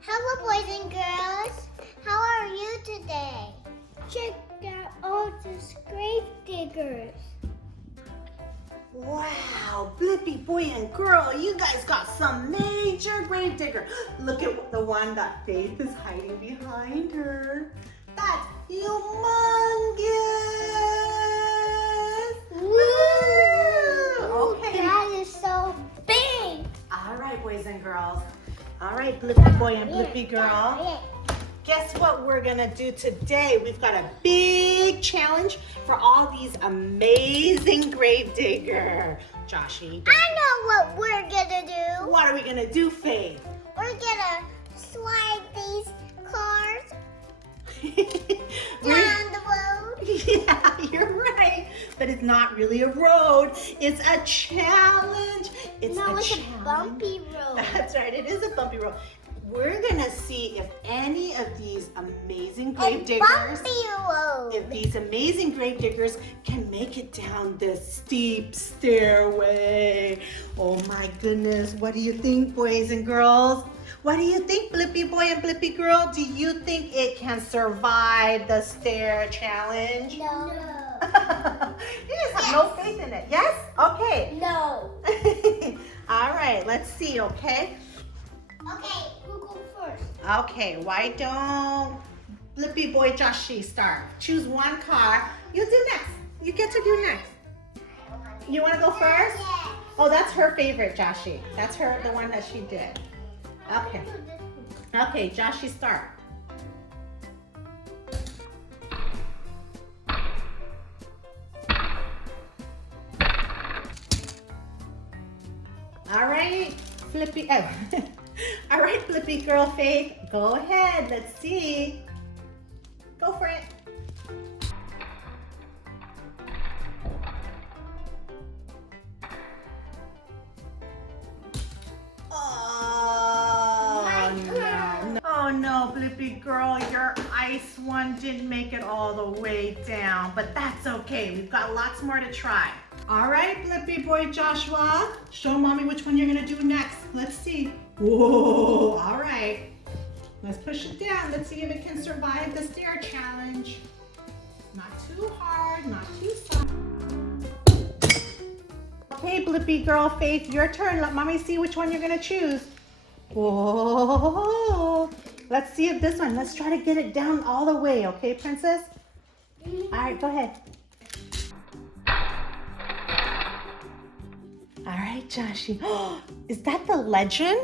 Hello, boys and girls. How are you today? Check out all these grave diggers. Wow, Blippi boy and girl, you guys got some major grave digger. Look at the one that Faith is hiding behind her. That's humongous. Woo! Okay. That is so big. All right, boys and girls. All right, Blippi boy and Blippi girl. Guess what we're gonna do today? We've got a big challenge for all these amazing grave digger. Joshy. I know what we're gonna do. What are we gonna do, Faith? We're gonna slide these cars down the road. Yeah, you're right. But it's not really a road. It's a challenge. It's No, a it's challenge. a bumpy road. That's right. It is a bumpy road. We're gonna see if any of these amazing grave diggers, Bumpy road. if these amazing grave diggers can make it down this steep stairway. Oh my goodness, what do you think, boys and girls? What do you think, Blippi boy and Blippi girl? Do you think it can survive the stair challenge? No. You just have no faith in it, yes? Okay. No. All right, let's see, okay? Okay, who goes first? Okay, why don't Blippi boy Joshy start? Choose one car. You do next. You get to do next. You want to go first? Yeah. Oh, that's her favorite, Joshy. That's the one that she did. Okay. Okay, Joshy, start. All right, Blippi. All right, Blippi girl Faith. Go ahead. Let's see. Go for it. Oh no, Blippi girl, your ice one didn't make it all the way down, but that's okay. We've got lots more to try. All right, Blippi boy Joshua, show mommy which one you're gonna do next. Let's see. Whoa, all right. Let's push it down. Let's see if it can survive the stair challenge. Not too hard, not too soft. Okay, Blippi girl Faith, your turn. Let mommy see which one you're gonna choose. Whoa. Let's see if this one, let's try to get it down all the way, okay, princess? All right, go ahead. All right, Joshy. Is that the legend?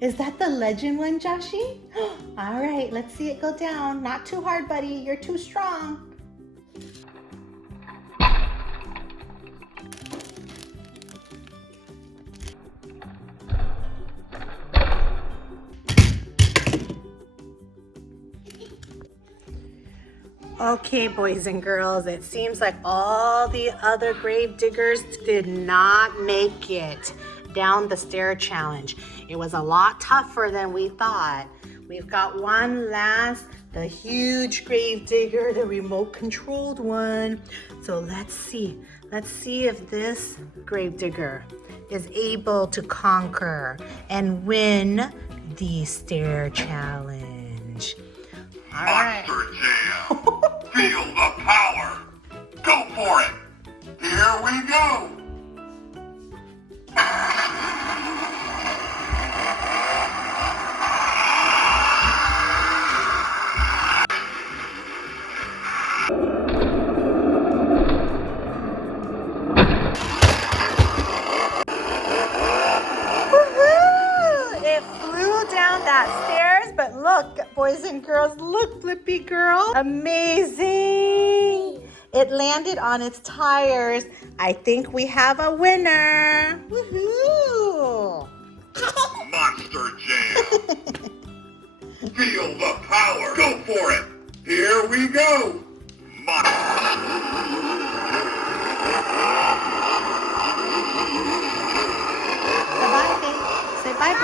Is that the legend one, Joshy? All right, let's see it go down. Not too hard, buddy. You're too strong. Okay, boys and girls, it seems like all the other grave diggers did not make it down the stair challenge. It was a lot tougher than we thought. We've got one last, the huge grave digger, the remote controlled one. So let's see if this grave digger is able to conquer and win the stair challenge. All right. Monster Jam. Feel the power. Go for it. Here we go. It flew down that stairs, but look, boys and girls, look, Blippi girl. Amazing. It landed on its tires. I think we have a winner. Woohoo. Monster Jam. Feel the power. Go for it. Here we go. Bye-bye, Faith. Say bye,